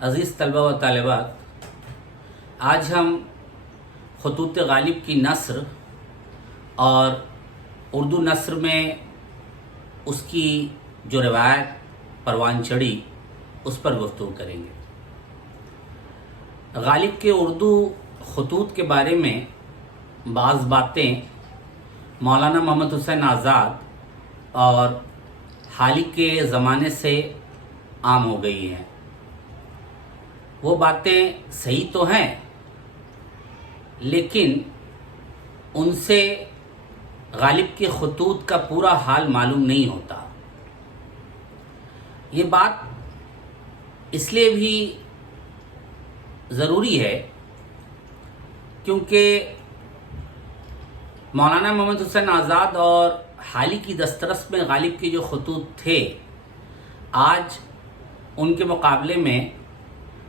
عزیز طلبہ و طالبات، آج ہم خطوط غالب کی نثر اور اردو نثر میں اس کی جو روایت پروان چڑھی اس پر گفتگو کریں گے۔ غالب کے اردو خطوط کے بارے میں بعض باتیں مولانا محمد حسین آزاد اور حال ہی کے زمانے سے عام ہو گئی ہیں۔ وہ باتیں صحیح تو ہیں، لیکن ان سے غالب کے خطوط کا پورا حال معلوم نہیں ہوتا۔ یہ بات اس لیے بھی ضروری ہے کیونکہ مولانا محمد حسین آزاد اور حال ہی کی دسترس میں غالب کے جو خطوط تھے، آج ان کے مقابلے میں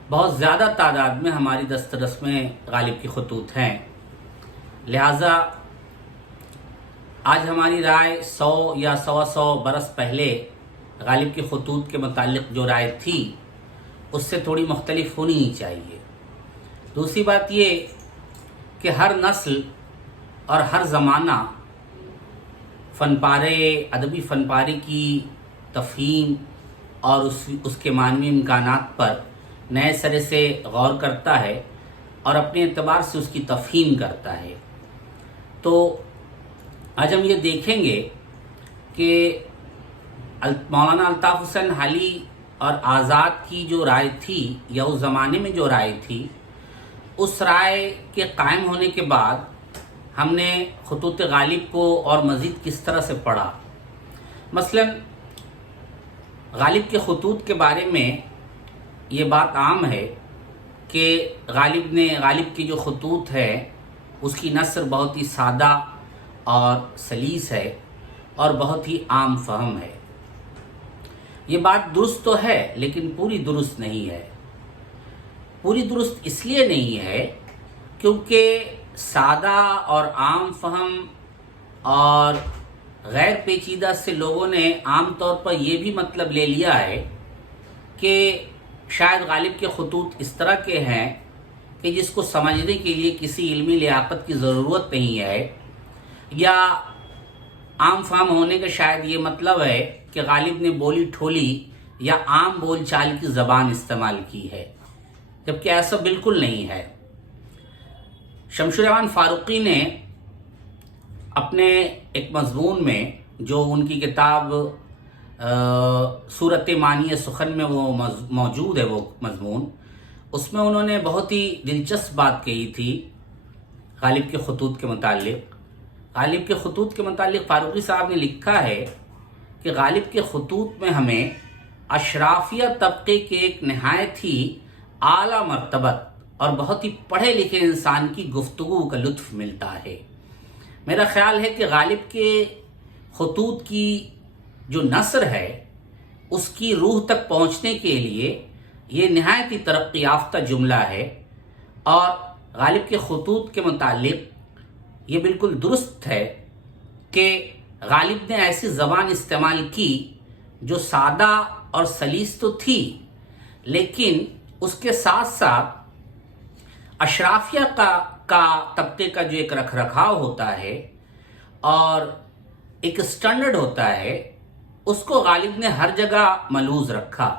بہت زیادہ تعداد میں ہماری دسترس میں غالب کے خطوط ہیں۔ لہٰذا آج ہماری رائے 100 یا 125 برس پہلے غالب کے خطوط کے متعلق جو رائے تھی اس سے تھوڑی مختلف ہونی ہی چاہیے۔ دوسری بات یہ کہ ہر نسل اور ہر زمانہ فن پارے، ادبی فن پارے کی تفہیم اور اس کے معنوی امکانات پر نئے سرے سے غور کرتا ہے اور اپنے اعتبار سے اس کی تفہیم کرتا ہے۔ تو آج ہم یہ دیکھیں گے کہ مولانا الطاف حسین حالی اور آزاد کی جو رائے تھی یا اس زمانے میں جو رائے تھی، اس رائے کے قائم ہونے کے بعد ہم نے خطوط غالب کو اور مزید کس طرح سے پڑھا۔ مثلا غالب کے خطوط کے بارے میں یہ بات عام ہے کہ غالب کی جو خطوط ہے اس کی نثر بہت ہی سادہ اور سلیس ہے اور بہت ہی عام فہم ہے۔ یہ بات درست تو ہے لیکن پوری درست نہیں ہے۔ پوری درست اس لیے نہیں ہے کیونکہ سادہ اور عام فہم اور غیر پیچیدہ سے لوگوں نے عام طور پر یہ بھی مطلب لے لیا ہے کہ شاید غالب کے خطوط اس طرح کے ہیں کہ جس کو سمجھنے کے لیے کسی علمی لیاقت کی ضرورت نہیں ہے، یا عام فہم ہونے کا شاید یہ مطلب ہے کہ غالب نے بولی ٹھولی یا عام بول چال کی زبان استعمال کی ہے، جبکہ ایسا بالکل نہیں ہے۔ شمس الرحمن فاروقی نے اپنے ایک مضمون میں جو ان کی کتاب صورت معنی سخن میں وہ موجود ہے، وہ مضمون، اس میں انہوں نے بہت ہی دلچسپ بات کہی تھی غالب کے خطوط کے متعلق۔ غالب کے خطوط کے متعلق فاروقی صاحب نے لکھا ہے کہ غالب کے خطوط میں ہمیں اشرافیہ طبقے کے ایک نہایت ہی اعلیٰ مرتبت اور بہت ہی پڑھے لکھے انسان کی گفتگو کا لطف ملتا ہے۔ میرا خیال ہے کہ غالب کے خطوط کی جو نثر ہے اس کی روح تک پہنچنے کے لیے یہ نہایت ہی ترقی یافتہ جملہ ہے، اور غالب کے خطوط کے متعلق یہ بالکل درست ہے کہ غالب نے ایسی زبان استعمال کی جو سادہ اور سلیس تو تھی، لیکن اس کے ساتھ ساتھ اشرافیہ کا طبقے کا جو ایک رکھ رکھاؤ ہوتا ہے اور ایک اسٹینڈرڈ ہوتا ہے، اس کو غالب نے ہر جگہ ملحوظ رکھا۔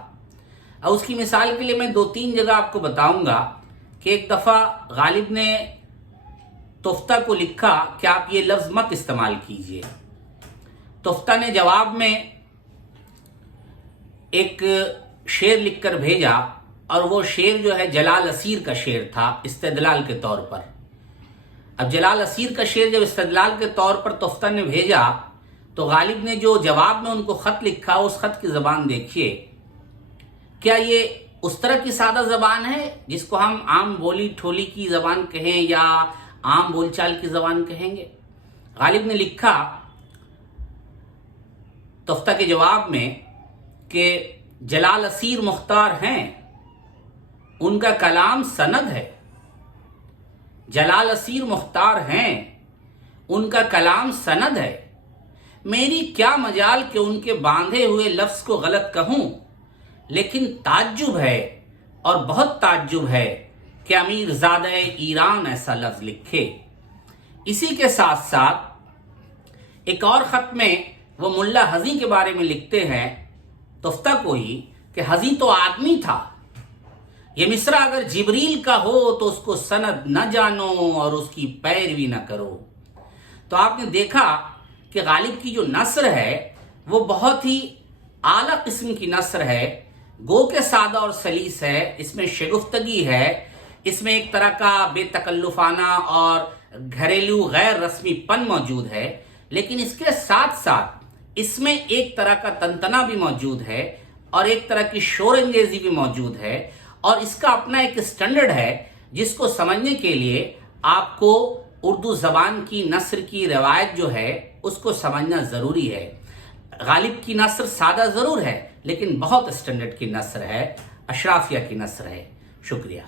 اور اس کی مثال کے لیے میں 2-3 جگہ آپ کو بتاؤں گا کہ ایک دفعہ غالب نے تفتہ کو لکھا کہ آپ یہ لفظ مت استعمال کیجئے۔ تفتہ نے جواب میں ایک شعر لکھ کر بھیجا، اور وہ شعر جو ہے جلال اسیر کا شعر تھا استدلال کے طور پر۔ اب جلال اسیر کا شعر جب استدلال کے طور پر تفتہ نے بھیجا تو غالب نے جو جواب میں ان کو خط لکھا، اس خط کی زبان دیکھیے۔ کیا یہ اس طرح کی سادہ زبان ہے جس کو ہم عام بولی ٹھولی کی زبان کہیں یا عام بول چال کی زبان کہیں گے؟ غالب نے لکھا تفتہ کے جواب میں کہ جلال اسیر مختار ہیں، ان کا کلام سند ہے۔ جلال اسیر مختار ہیں، ان کا کلام سند ہے۔ میری کیا مجال کہ ان کے باندھے ہوئے لفظ کو غلط کہوں، لیکن تعجب ہے اور بہت تعجب ہے کہ امیر زادہ ایران ایسا لفظ لکھے۔ اسی کے ساتھ ساتھ ایک اور خط میں وہ ملا حزی کے بارے میں لکھتے ہیں تفتہ کوئی کہ حزی تو آدمی تھا، یہ مصرع اگر جبریل کا ہو تو اس کو سند نہ جانو اور اس کی پیروی نہ کرو۔ تو آپ نے دیکھا کہ غالب کی جو نثر ہے وہ بہت ہی اعلیٰ قسم کی نثر ہے، گو کہ سادہ اور سلیس ہے، اس میں شگفتگی ہے، اس میں ایک طرح کا بے تکلفانہ اور گھریلو غیر رسمی پن موجود ہے، لیکن اس کے ساتھ ساتھ اس میں ایک طرح کا تنتنا بھی موجود ہے اور ایک طرح کی شور انگیزی بھی موجود ہے، اور اس کا اپنا ایک سٹینڈرڈ ہے جس کو سمجھنے کے لیے آپ کو اردو زبان کی نثر کی روایت جو ہے اس کو سمجھنا ضروری ہے۔ غالب کی نثر سادہ ضرور ہے لیکن بہت سٹینڈرڈ کی نثر ہے، اشرافیہ کی نثر ہے۔ شکریہ۔